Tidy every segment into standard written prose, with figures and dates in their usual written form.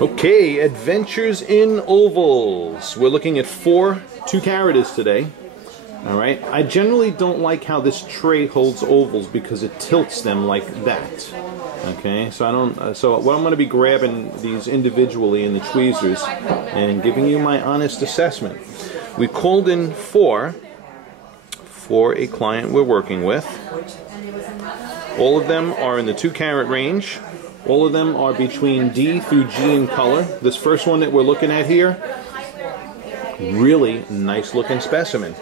Okay, Adventures in Ovals. We're looking at 4 2-carats today. Alright, I generally don't like how this tray holds ovals because it tilts them like that. Okay, so what I'm going to be grabbing these individually in the tweezers and giving you my honest assessment. We called in 4 for a client we're working with. All of them are in the 2-carat range. All of them are between D through G in color. This first one that we're looking at here, really nice looking specimen.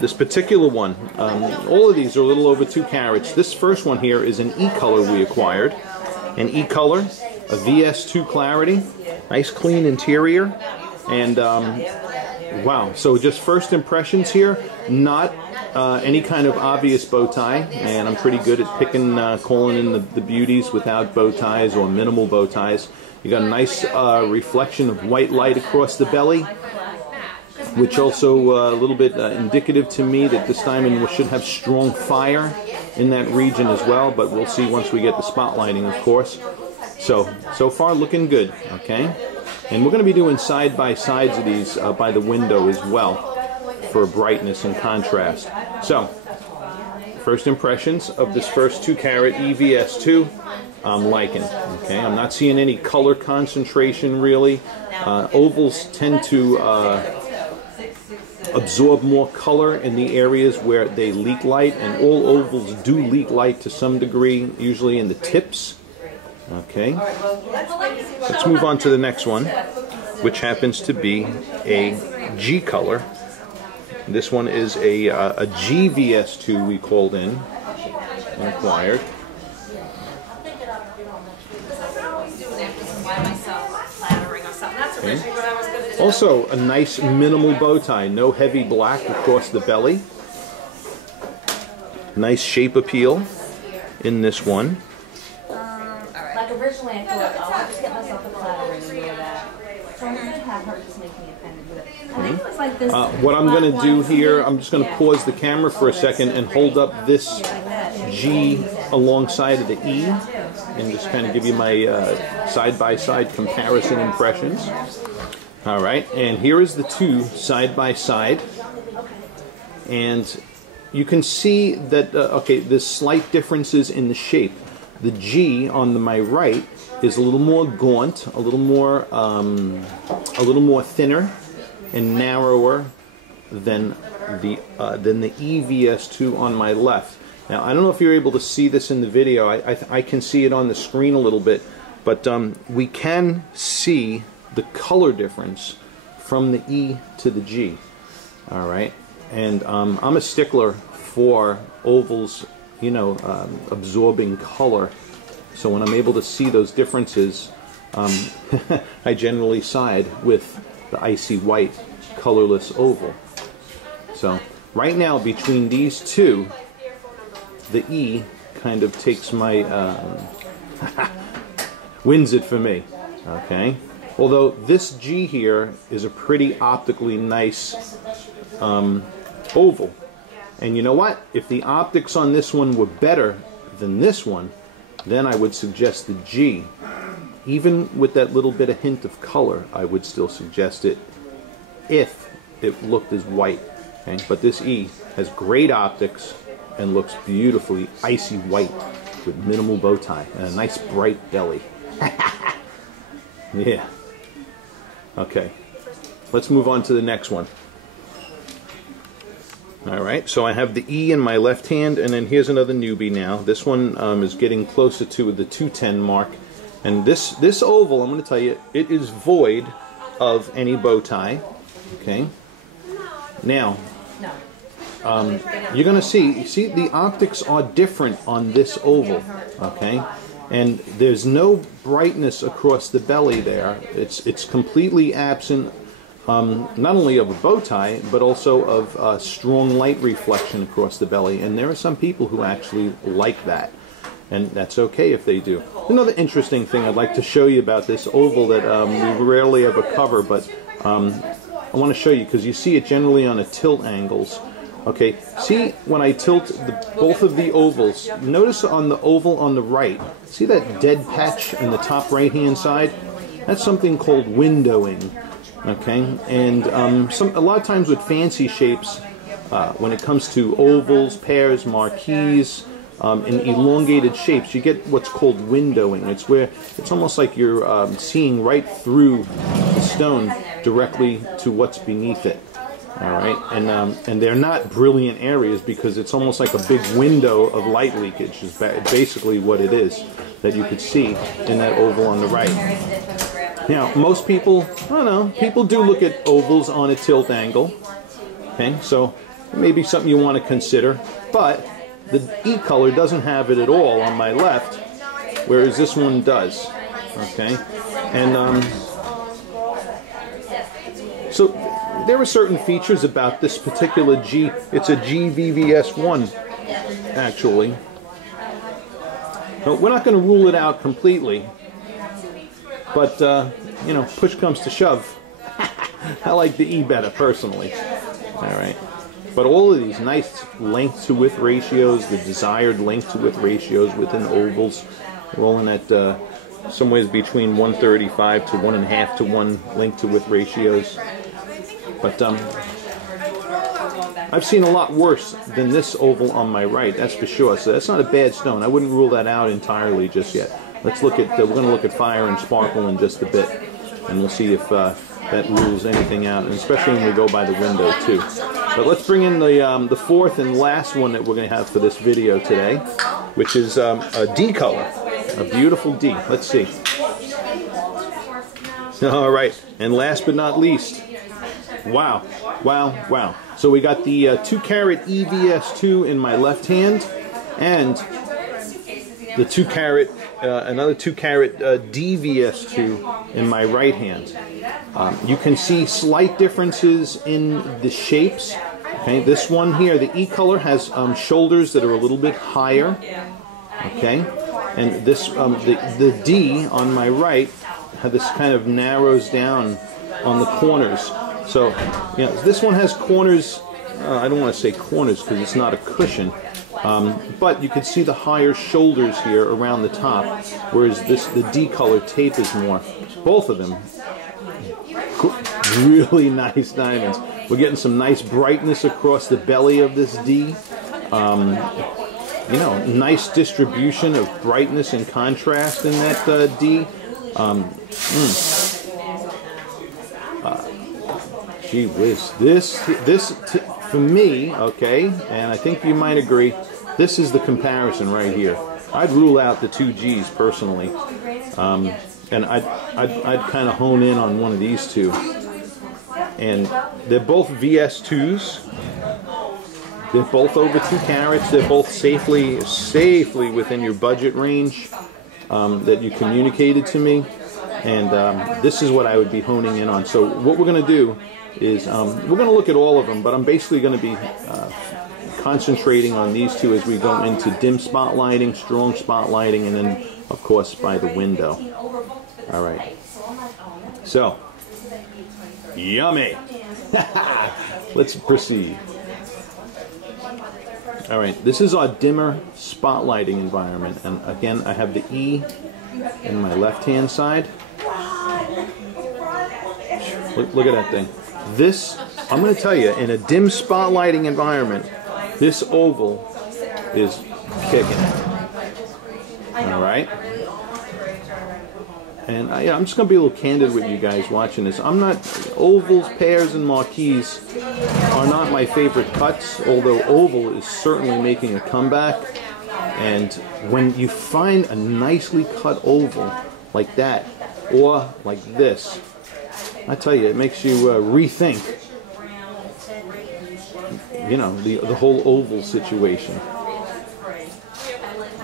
This particular one, all of these are a little over 2 carats. This first one here is an E color we acquired. An E color, a VS2 clarity, nice clean interior, and wow. So just first impressions here, not any kind of obvious bow tie, and I'm pretty good at picking, calling in the beauties without bow ties or minimal bow ties. You got a nice reflection of white light across the belly, which also a little bit indicative to me that this diamond should have strong fire in that region as well, but we'll see once we get the spotlighting, of course. So far looking good, okay? And we're going to be doing side-by-sides of these by the window as well for brightness and contrast. So, first impressions of this first 2-carat EVS2, I'm liking. Okay, I'm not seeing any color concentration really. Ovals tend to absorb more color in the areas where they leak light, and all ovals do leak light to some degree, usually in the tips. Okay, let's move on to the next one, which happens to be a G color. This one is a GVS2 we called in and acquired. Okay. Also a nice minimal bow tie, no heavy black across the belly. Nice shape appeal in this one. Like originally I thought, oh, I'll just get myself a clattering and do that. So I'm going to have her just make me offended with it. I think it was like this. What I'm going to do here, I'm just going to pause the camera for a second and hold up this G alongside of the E and just kind of give you my side-by-side comparison impressions. Alright, and here is the 2 side-by-side. And you can see that, okay, there's slight differences in the shape. The G on my right is a little more gaunt, a little more thinner and narrower than the EVS2 on my left. Now, I don't know if you're able to see this in the video. I can see it on the screen a little bit, but we can see the color difference from the E to the G. All right, and I'm a stickler for ovals, you know, absorbing color. So when I'm able to see those differences, I generally side with the icy white colorless oval. So right now between these 2, the E kind of takes my wins it for me. Okay, although this G here is a pretty optically nice oval. And you know what? If the optics on this one were better than this one, then I would suggest the G. Even with that little bit of hint of color, I would still suggest it if it looked as white. Okay? But this E has great optics and looks beautifully icy white with minimal bow tie and a nice bright belly. Yeah. Okay. Let's move on to the next one. Alright, so I have the E in my left hand, and then here's another newbie now. This one is getting closer to the 210 mark. And this oval, I'm going to tell you, it is void of any bow tie. Okay? Now, you're going to see the optics are different on this oval. Okay? And there's no brightness across the belly there. It's completely absent. Not only of a bow tie, but also of strong light reflection across the belly. And there are some people who actually like that. And that's okay if they do. Another interesting thing I'd like to show you about this oval that we rarely ever cover, but I want to show you because you see it generally on a tilt angles. Okay, see when I tilt both of the ovals, notice on the oval on the right, see that dead patch in the top right hand side? That's something called windowing. Okay, and a lot of times with fancy shapes, when it comes to ovals, pears, marquees, in elongated shapes, you get what's called windowing. It's where it's almost like you're seeing right through the stone directly to what's beneath it. All right, and they're not brilliant areas because it's almost like a big window of light leakage. Is basically what it is that you could see in that oval on the right. Now, most people, I don't know, people do look at ovals on a tilt angle. Okay, so maybe something you want to consider, but the E color doesn't have it at all on my left, whereas this one does. Okay, and so there are certain features about this particular G. It's a GVVS1, actually. But we're not going to rule it out completely. But, you know, push comes to shove. I like the E better, personally. Alright. But all of these nice length to width ratios, the desired length to width ratios within ovals, we're all in that somewhere between 135 to 1.5 to 1 length to width ratios. But I've seen a lot worse than this oval on my right, that's for sure. So that's not a bad stone. I wouldn't rule that out entirely just yet. Let's look at, we're going to look at fire and sparkle in just a bit, and we'll see if that rules anything out, and especially when we go by the window too. But let's bring in the fourth and last one that we're going to have for this video today, which is a D color, a beautiful D. Let's see. All right, and last but not least, wow, wow, wow. So we got the 2 carat EVS2 in my left hand, and the 2 carat, another 2 carat DVS2 in my right hand. You can see slight differences in the shapes. Okay, this one here, the E color has shoulders that are a little bit higher. Okay, and this the D on my right, this kind of narrows down on the corners. So, you know, this one has corners. I don't want to say corners because it's not a cushion. But you can see the higher shoulders here around the top, whereas the D color tapers more. Both of them, really nice diamonds. We're getting some nice brightness across the belly of this D. You know, nice distribution of brightness and contrast in that D. Gee whiz, this for me, okay, and I think you might agree, this is the comparison right here. I'd rule out the 2 Gs personally, and I'd kind of hone in on one of these two. And they're both VS2s. They're both over 2 carats. They're both safely within your budget range that you communicated to me. And this is what I would be honing in on. So what we're going to do is we're going to look at all of them, but I'm basically going to be concentrating on these two as we go into dim spotlighting, strong spotlighting, and then, of course, by the window. All right. So, yummy. Let's proceed. All right. This is our dimmer spotlighting environment, and again, I have the E in my left-hand side. Look at that thing. This, I'm going to tell you, in a dim spotlighting environment, this oval is kicking. All right? And I'm just going to be a little candid with you guys watching this. Ovals, pears, and marquees are not my favorite cuts, although oval is certainly making a comeback. And when you find a nicely cut oval like that, or like this, I tell you, it makes you rethink, you know, the whole oval situation.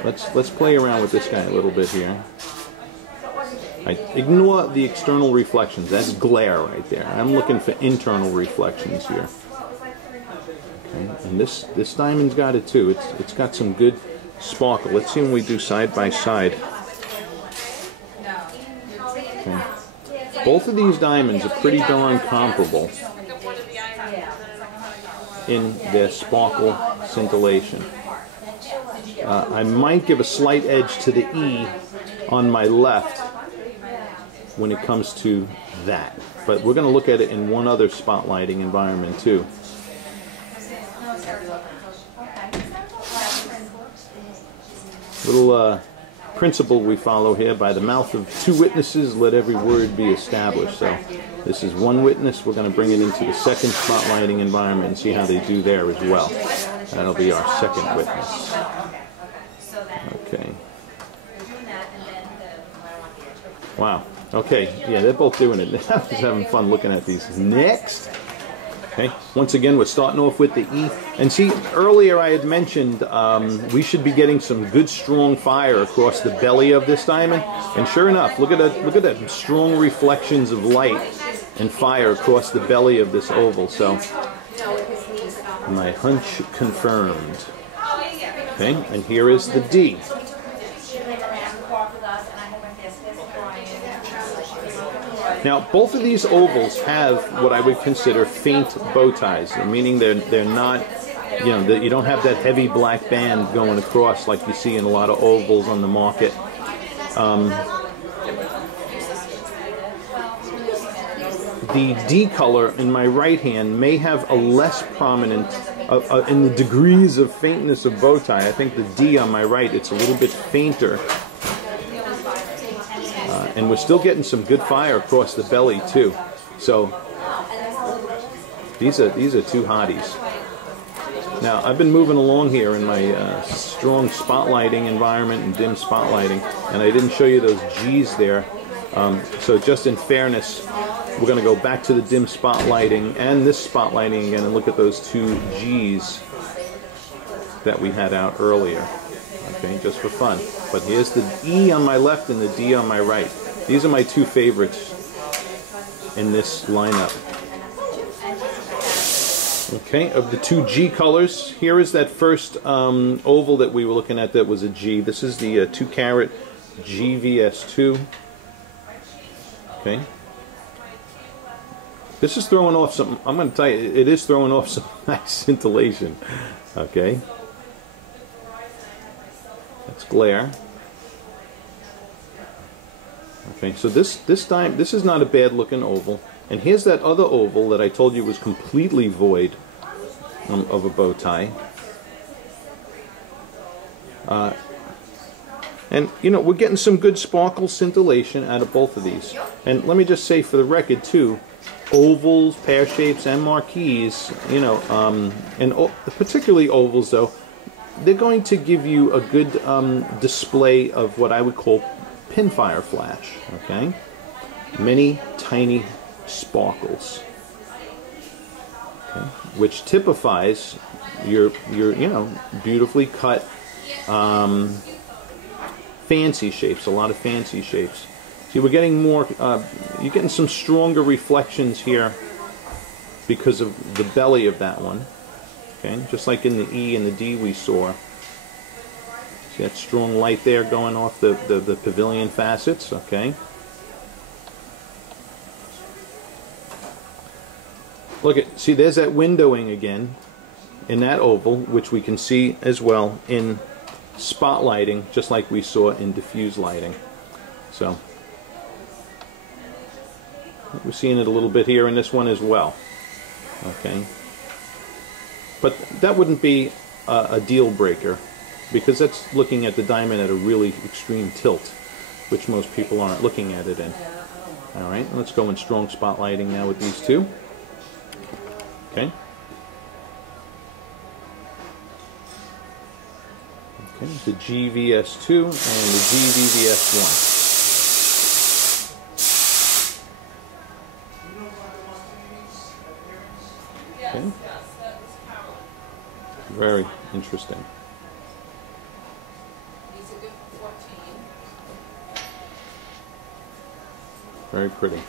Let's play around with this guy a little bit here. Right, ignore the external reflections. That's glare right there. I'm looking for internal reflections here. Okay, and this diamond's got it too. It's got some good sparkle. Let's see when we do side by side. Okay. Both of these diamonds are pretty darn comparable in their sparkle scintillation. I might give a slight edge to the E on my left, when it comes to that. But we're going to look at it in one other spotlighting environment too. Little principle we follow here: by the mouth of two witnesses let every word be established. So this is one witness. We're going to bring it into the second spotlighting environment and see how they do there as well. That'll be our second witness. Okay. Wow. Okay. Yeah, they're both doing it. I'm just having fun looking at these. Next. Okay. Once again, we're starting off with the E. And see, earlier I had mentioned we should be getting some good, strong fire across the belly of this diamond. And sure enough, look at that strong reflections of light and fire across the belly of this oval. So my hunch confirmed. Okay. And here is the D. Now, both of these ovals have what I would consider faint bow ties, meaning they're not, you know, you don't have that heavy black band going across like you see in a lot of ovals on the market. The D color in my right hand may have a less prominent, in the degrees of faintness of bow tie. I think the D on my right, it's a little bit fainter. And we're still getting some good fire across the belly too. So these are two hotties. Now I've been moving along here in my strong spotlighting environment and dim spotlighting, and I didn't show you those G's there. So just in fairness, we're going to go back to the dim spotlighting and this spotlighting again and look at those two G's that we had out earlier. Okay, just for fun. But here's the E on my left and the D on my right. These are my two favorites in this lineup. Okay, of the two G colors, here is that first oval that we were looking at that was a G. This is the 2-carat VVS-2. Okay. This is throwing off some, I'm going to tell you, it is throwing off some nice scintillation. Okay. That's glare. Okay, so this is not a bad looking oval. And here's that other oval that I told you was completely void of a bow tie. And you know, we're getting some good sparkle scintillation out of both of these. And let me just say for the record too, ovals, pear shapes, and marquees, you know, and particularly ovals though, they're going to give you a good display of what I would call pinfire flash. Okay, many tiny sparkles, okay, which typifies your you know, beautifully cut fancy shapes. A lot of fancy shapes. See, we're getting more. You're getting some stronger reflections here because of the belly of that one. Okay, just like in the E and the D we saw. See that strong light there going off the pavilion facets, okay? Look at, see, there's that windowing again in that oval, which we can see as well in spotlighting, just like we saw in diffuse lighting. So we're seeing it a little bit here in this one as well. Okay, but that wouldn't be a deal breaker, because that's looking at the diamond at a really extreme tilt, which most people aren't looking at it in. Alright, let's go in strong spotlighting now with these two. Okay. Okay, the GVS2 and the GVVS1. Okay. Very interesting. Very pretty.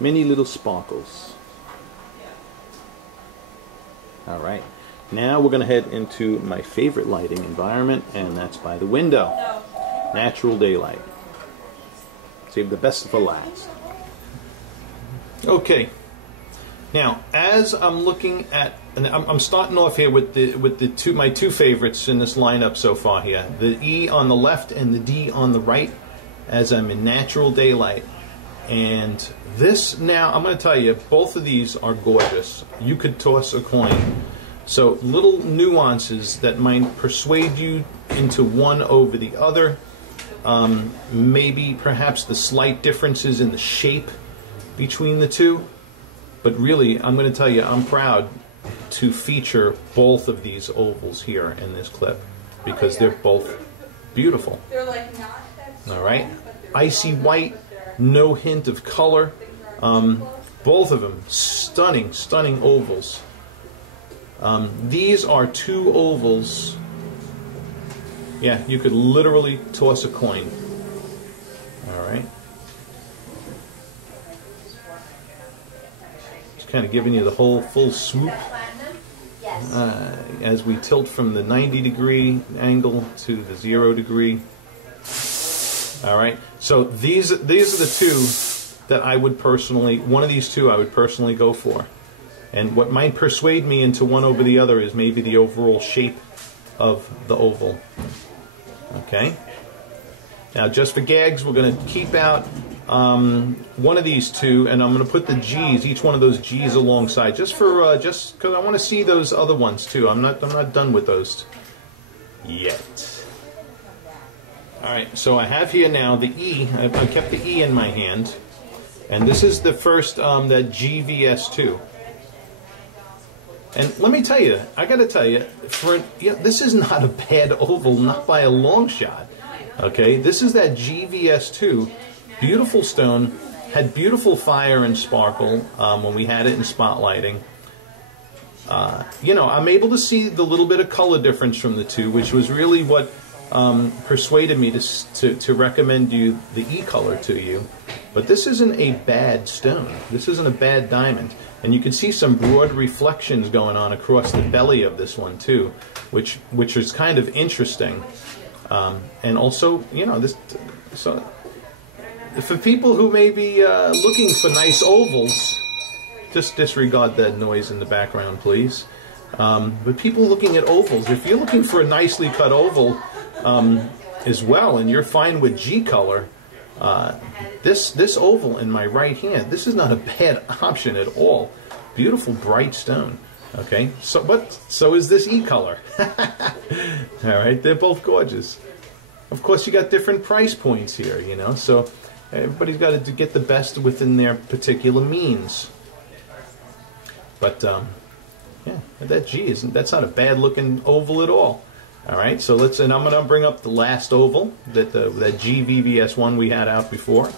Many little sparkles. Alright, now we're going to head into my favorite lighting environment, and that's by the window. Natural daylight. Save the best for last. Okay, now as I'm looking at, and I'm starting off here with my two favorites in this lineup so far here, the E on the left and the D on the right. as I'm in natural daylight. And this, now I'm going to tell you, both of these are gorgeous. You could toss a coin. So little nuances that might persuade you into one over the other. Maybe perhaps the slight differences in the shape between the two. But really, I'm going to tell you, I'm proud to feature both of these ovals here in this clip because they're both beautiful. All right, icy white, no hint of color. Both of them stunning, stunning ovals. These are two ovals. Yeah, you could literally toss a coin. All right. Just kind of giving you the whole full swoop as we tilt from the 90-degree angle to the 0-degree. All right. So these are the two that I would personally, one of these two I would personally go for. And what might persuade me into one over the other is maybe the overall shape of the oval. Okay. Now, just for gags, we're going to keep out one of these two, and I'm going to put the G's, each one of those G's alongside, just because I want to see those other ones too. I'm not done with those yet. All right. So I have here now the E. I kept the E in my hand, and this is the first that VVS-2. And let me tell you, I got to tell you, this is not a bad oval, not by a long shot. Okay, this is that VVS-2, beautiful stone, had beautiful fire and sparkle when we had it in spotlighting. You know, I'm able to see the little bit of color difference from the two, which was really what persuaded me to recommend you the E color to you. But this isn't a bad stone. This isn't a bad diamond. And you can see some broad reflections going on across the belly of this one too, which is kind of interesting. And also, you know, so for people who may be looking for nice ovals, just disregard that noise in the background, please. But people looking at ovals, if you're looking for a nicely cut oval as well, and you're fine with G color, this oval in my right hand, this is not a bad option at all. Beautiful bright stone. Okay, so is this E color. All right, they're both gorgeous. Of course, you got different price points here, you know, so everybody's got to get the best within their particular means. But yeah, that G that's not a bad looking oval at all. All right, so and I'm going to bring up the last oval, that VVS-1 we had out before.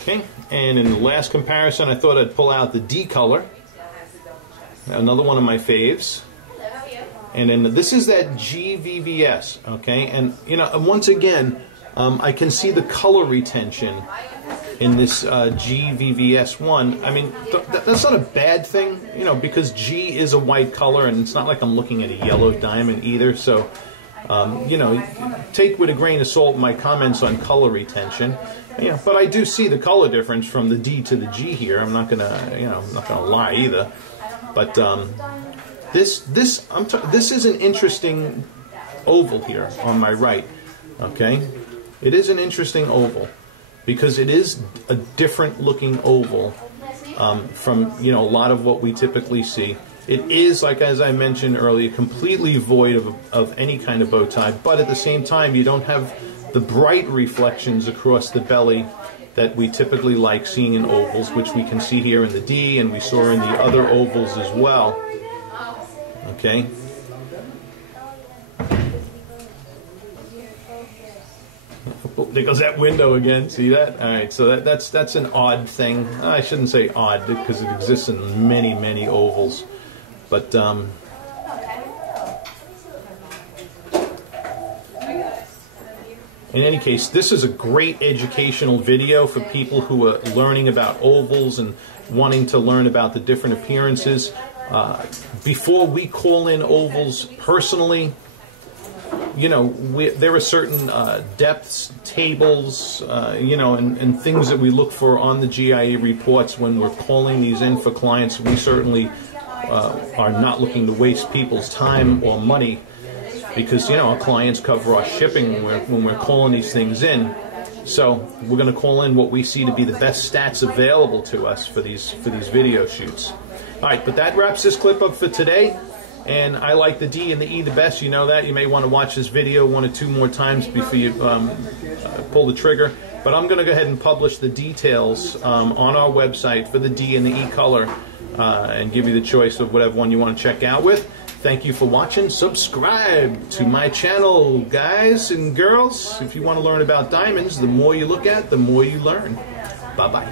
Okay, and in the last comparison, I thought I'd pull out the D color, another one of my faves. And then this is that VVS, okay, and you know, once again, I can see the color retention in this VVS-1. I mean, that's not a bad thing, you know, because G is a white color, and it's not like I'm looking at a yellow diamond either. So, you know, take with a grain of salt my comments on color retention. Yeah, but I do see the color difference from the D to the G here. I'm not gonna, you know, I'm not gonna lie either. But this is an interesting oval here on my right. Okay, it is an interesting oval because it is a different looking oval from, you know, a lot of what we typically see. It is, like as I mentioned earlier, completely void of any kind of bow tie, but at the same time you don't have the bright reflections across the belly that we typically like seeing in ovals, which we can see here in the D, and we saw in the other ovals as well. Okay. Oh, there goes that window again. See that? All right. So that's an odd thing. I shouldn't say odd because it exists in many, many ovals, but in any case, this is a great educational video for people who are learning about ovals and wanting to learn about the different appearances. Before we call in ovals personally, you know, there are certain depths, tables, you know, and things that we look for on the GIA reports when we're calling these in for clients. We certainly are not looking to waste people's time or money, because, you know, our clients cover our shipping when we're calling these things in. So we're going to call in what we see to be the best stats available to us for these video shoots. All right, but that wraps this clip up for today. And I like the D and the E the best. You know that. You may want to watch this video 1 or 2 more times before you pull the trigger. But I'm going to go ahead and publish the details on our website for the D and the E color and give you the choice of whatever one you want to check out with. Thank you for watching. Subscribe to my channel, guys and girls. If you want to learn about diamonds, the more you look at, the more you learn. Bye-bye.